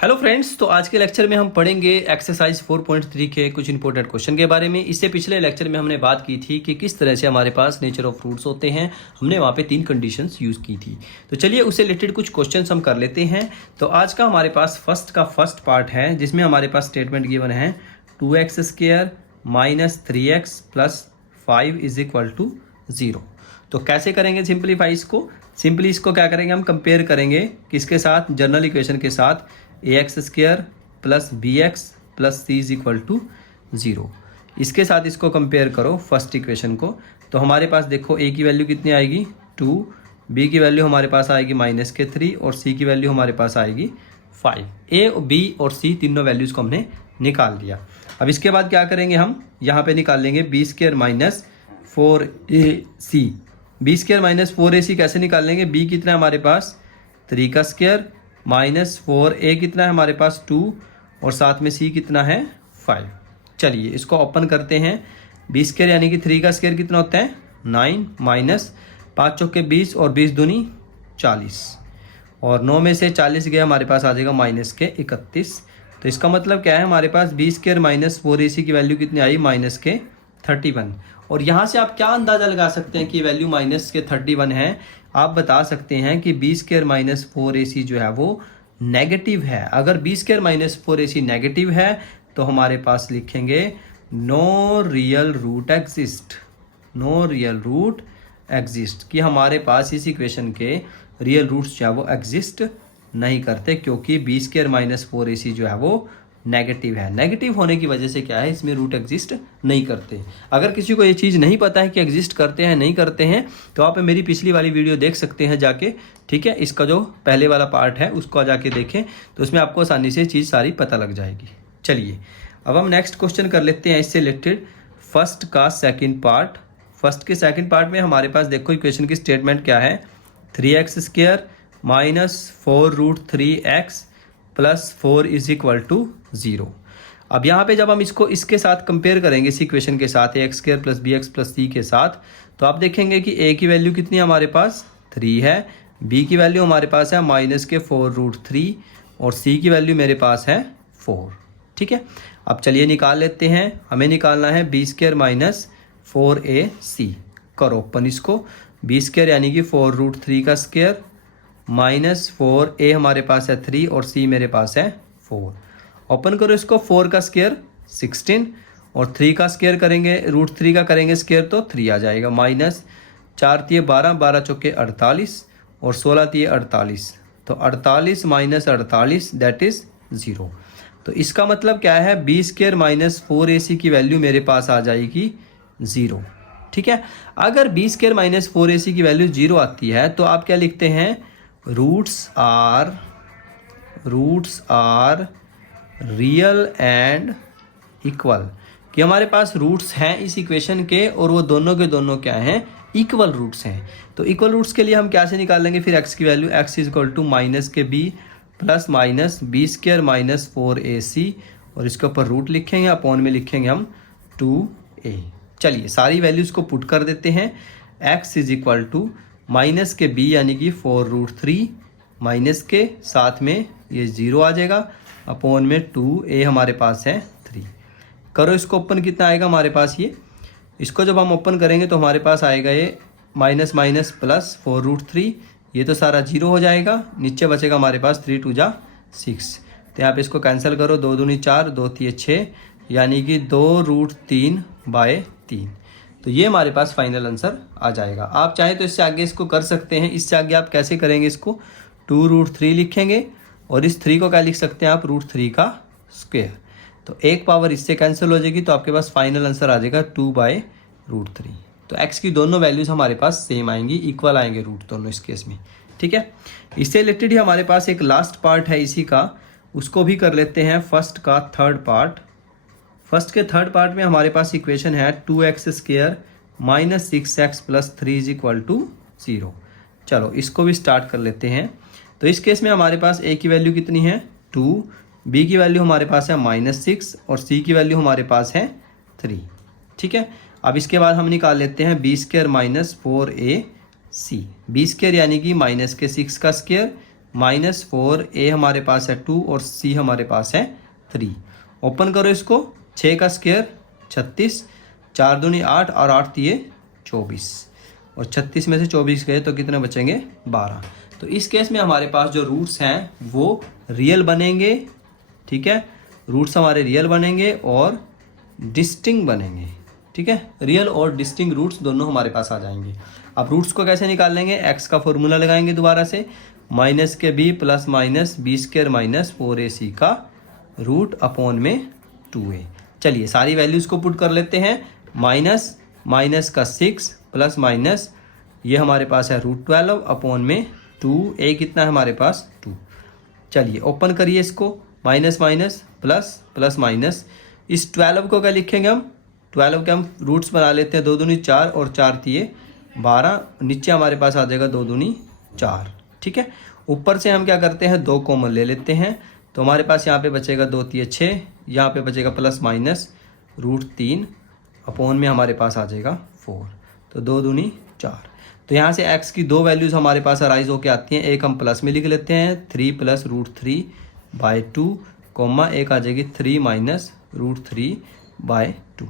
Hello friends, तो आज के लेक्चर में हम पढ़ेंगे एक्सरसाइज 4.3 के कुछ इंपॉर्टेंट क्वेश्चन के बारे में। इससे पिछले लेक्चर में हमने बात की थी कि किस तरह से हमारे पास नेचर ऑफ फ्रूट्स होते हैं। हमने वहाँ पे 3 कंडीशंस यूज़ की थी। तो चलिए उससे रिलेटेड कुछ क्वेश्चंस हम कर लेते हैं। तो आज का हमारे पास फर्स्ट पार्ट है जिसमें हमारे पास स्टेटमेंट गिवन है 2x² - 3x + 5 = 0। तो कैसे करेंगे सिंपलीफाई इसको? सिंपली इसको क्या करेंगे, हम कंपेयर करेंगे किसके साथ, जनरल इक्वेशन के साथ, ax² + bx + c = 0। इसके साथ इसको कंपेयर करो फर्स्ट इक्वेशन को। तो हमारे पास देखो a की वैल्यू कितनी आएगी 2, b की वैल्यू हमारे पास आएगी -3 और c की वैल्यू हमारे पास आएगी 5। a, b और c तीनों वैल्यूज़ को हमने निकाल लिया। अब इसके बाद क्या करेंगे, हम यहाँ पे निकाल लेंगे b² - 4ac। b² - 4ac कैसे निकाल लेंगे? b कितना है हमारे पास 3 का स्क्वायर -4a कितना है हमारे पास 2 और साथ में c कितना है 5। चलिए इसको ओपन करते हैं। b² यानी कि 3 का स्क्वायर कितना होता है 9 -5 चौके 20 और 20 दूनी 40 और 9 में से 40 गया हमारे पास आ जाएगा -31। तो इसका मतलब क्या है, हमारे पास b² - 4ac की वैल्यू कितनी आई -31। और यहाँ से आप क्या अंदाज़ा लगा सकते हैं कि वैल्यू -31 है? आप बता सकते हैं कि b² - 4ac जो है वो नेगेटिव है। अगर b² - 4ac नेगेटिव है तो हमारे पास लिखेंगे no real root exist. No real root exist कि हमारे पास इस इक्वेशन के रियल रूट्स जो है वो एग्जिस्ट नहीं करते, क्योंकि b² - 4ac जो है वो नेगेटिव है। नेगेटिव होने की वजह से क्या है, इसमें रूट एग्जिस्ट नहीं करते। अगर किसी को ये चीज़ नहीं पता है कि एग्जिस्ट करते हैं नहीं करते हैं तो आप मेरी पिछली वाली वीडियो देख सकते हैं जाके, ठीक है। इसका जो पहले वाला पार्ट है उसको जाके देखें तो उसमें आपको आसानी से चीज़ सारी पता लग जाएगी। चलिए अब हम नेक्स्ट क्वेश्चन कर लेते हैं इससे रिलेटेड फर्स्ट का सेकेंड पार्ट। फर्स्ट के सेकेंड पार्ट में हमारे पास देखो इक्वेशन की स्टेटमेंट क्या है, 3x² - 4√3x + 4 = 0। अब यहाँ पे जब हम इसको इसके साथ कंपेयर करेंगे, इस इक्वेशन के साथ ax² + bx + c के साथ, तो आप देखेंगे कि a की वैल्यू कितनी है हमारे पास 3 है, b की वैल्यू हमारे पास है -4√3 और c की वैल्यू मेरे पास है 4। ठीक है, अब चलिए निकाल लेते हैं। हमें निकालना है b² - 4ac। करो ओपन इसको। b² यानी कि 4√3 का स्क्वायर -4a हमारे पास है 3 और c मेरे पास है 4। ओपन करो इसको। 4 का स्क्वायर 16 और 3 का स्क्वायर करेंगे, √3 का करेंगे स्क्वायर तो 3 आ जाएगा। -4 × 12, 12 चौके 48 और 16 × 48, तो 48 - 48 दैट इज़ 0। तो इसका मतलब क्या है, b² - 4ac की वैल्यू मेरे पास आ जाएगी 0। ठीक है, अगर b² - 4ac की वैल्यू 0 आती है तो आप क्या लिखते हैं, roots are real and equal, कि हमारे पास रूट्स हैं इस इक्वेशन के और वो दोनों के दोनों क्या हैं, इक्वल रूट्स हैं। तो इक्वल रूट्स के लिए हम क्या से निकालेंगे फिर x की value, x = -b + b² - 4ac और इसके ऊपर रूट लिखेंगे, अपॉन में लिखेंगे हम 2a। चलिए सारी वैल्यूज़ को पुट कर देते हैं। x = -b यानी कि 4√3 माइनस के साथ में ये 0 आ जाएगा, अपॉन में 2a हमारे पास है 3। करो इसको ओपन, कितना आएगा हमारे पास ये, इसको जब हम ओपन करेंगे तो हमारे पास आएगा ये माइनस प्लस 4√3, ये तो सारा 0 हो जाएगा। नीचे बचेगा हमारे पास 3 × 2 = 6। तो यहाँ पे इसको कैंसिल करो, 2 दूनी 4, 2 × 6 यानी कि 2√3/3। तो ये हमारे पास फाइनल आंसर आ जाएगा। आप चाहें तो इससे आगे इसको कर सकते हैं। इससे आगे आप कैसे करेंगे, इसको 2√3 लिखेंगे और इस 3 को क्या लिख सकते हैं आप, √3 का स्क्वायर। तो एक पावर इससे कैंसिल हो जाएगी तो आपके पास फाइनल आंसर आ जाएगा 2/√3। तो x की दोनों वैल्यूज़ हमारे पास सेम आएंगी, इक्वल आएंगे रूट दोनों इस केस में। ठीक है, इससे रिलेटेड ही हमारे पास एक लास्ट पार्ट है इसी का, उसको भी कर लेते हैं। फर्स्ट का थर्ड पार्ट। फर्स्ट के थर्ड पार्ट में हमारे पास इक्वेशन है 2x² - 6x + 3 = 0। चलो इसको भी स्टार्ट कर लेते हैं। तो इस केस में हमारे पास a की वैल्यू कितनी है 2, b की वैल्यू हमारे पास है -6 और c की वैल्यू हमारे पास है 3। ठीक है, अब इसके बाद हम निकाल लेते हैं b² - 4ac। b² यानी कि -6 का स्क्वायर -4, ए हमारे पास है 2 और सी हमारे पास है 3। ओपन करो इसको, 6 का स्क्वायर 36, 4 दूनी 8 और 8 दिए 24, और 36 में से 24 गए तो कितने बचेंगे 12। तो इस केस में हमारे पास जो रूट्स हैं वो रियल बनेंगे, ठीक है, रूट्स हमारे रियल बनेंगे और डिस्टिंक्ट बनेंगे, ठीक है, रियल और डिस्टिंक्ट रूट्स दोनों हमारे पास आ जाएंगे। अब रूट्स को कैसे निकाल लेंगे, एक्स का फॉर्मूला लगाएंगे दोबारा से, माइनस के b plus minus b square minus 4ac का रूट अपॉन में 2a। चलिए सारी वैल्यूज़ को पुट कर लेते हैं, माइनस का 6 प्लस माइनस ये हमारे पास है √12 अपॉन में 2a कितना है हमारे पास 2। चलिए ओपन करिए इसको, minus minus plus plus minus, इस 12 को क्या लिखेंगे हम, 12 के हम रूट्स बना लेते हैं, 2 दूनी 4 और 4 दिए 12, नीचे हमारे पास आ जाएगा 2 दूनी 4, ठीक है। ऊपर से हम क्या करते हैं 2 कॉमन ले लेते हैं, तो हमारे पास यहाँ पे बचेगा 2 3 6, यहाँ पे बचेगा प्लस माइनस √3 अपॉन में हमारे पास आ जाएगा 4, तो 2 दूनी 4। तो यहाँ से x की 2 वैल्यूज़ हमारे पास अराइज होके आती हैं, एक हम प्लस में लिख लेते हैं 3 प्लस √3/2, कॉमा एक आ जाएगी 3 माइनस √3/2।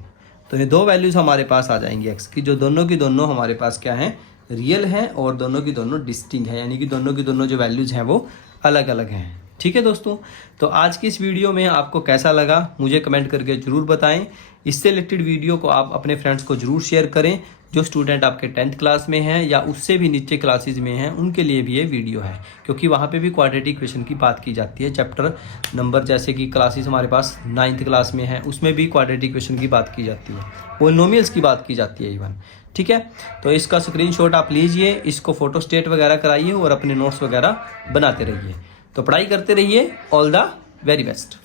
तो ये 2 वैल्यूज़ हमारे पास आ जाएंगी x की, जो दोनों की दोनों हमारे पास क्या हैं, रियल हैं और दोनों की दोनों डिस्टिंक्ट हैं, यानी कि दोनों की दोनों जो वैल्यूज़ हैं वो अलग अलग हैं, ठीक है दोस्तों। तो आज की इस वीडियो में आपको कैसा लगा मुझे कमेंट करके ज़रूर बताएं। इससे रिलेटेड वीडियो को आप अपने फ्रेंड्स को ज़रूर शेयर करें, जो स्टूडेंट आपके 10th क्लास में हैं या उससे भी नीचे क्लासेस में हैं, उनके लिए भी ये वीडियो है, क्योंकि वहाँ पे भी क्वाड्रेटिक इक्वेशन की बात की जाती है। चैप्टर नंबर जैसे कि क्लासेस हमारे पास 9th क्लास में है, उसमें भी क्वाड्रेटिक इक्वेशन की बात की जाती है, पॉलिनोमियल्स की बात की जाती है इवन, ठीक है। तो इसका स्क्रीनशॉट आप लीजिए, इसको फोटो स्टेट वगैरह कराइए और अपने नोट्स वगैरह बनाते रहिए। तो पढ़ाई करते रहिए। All the very best.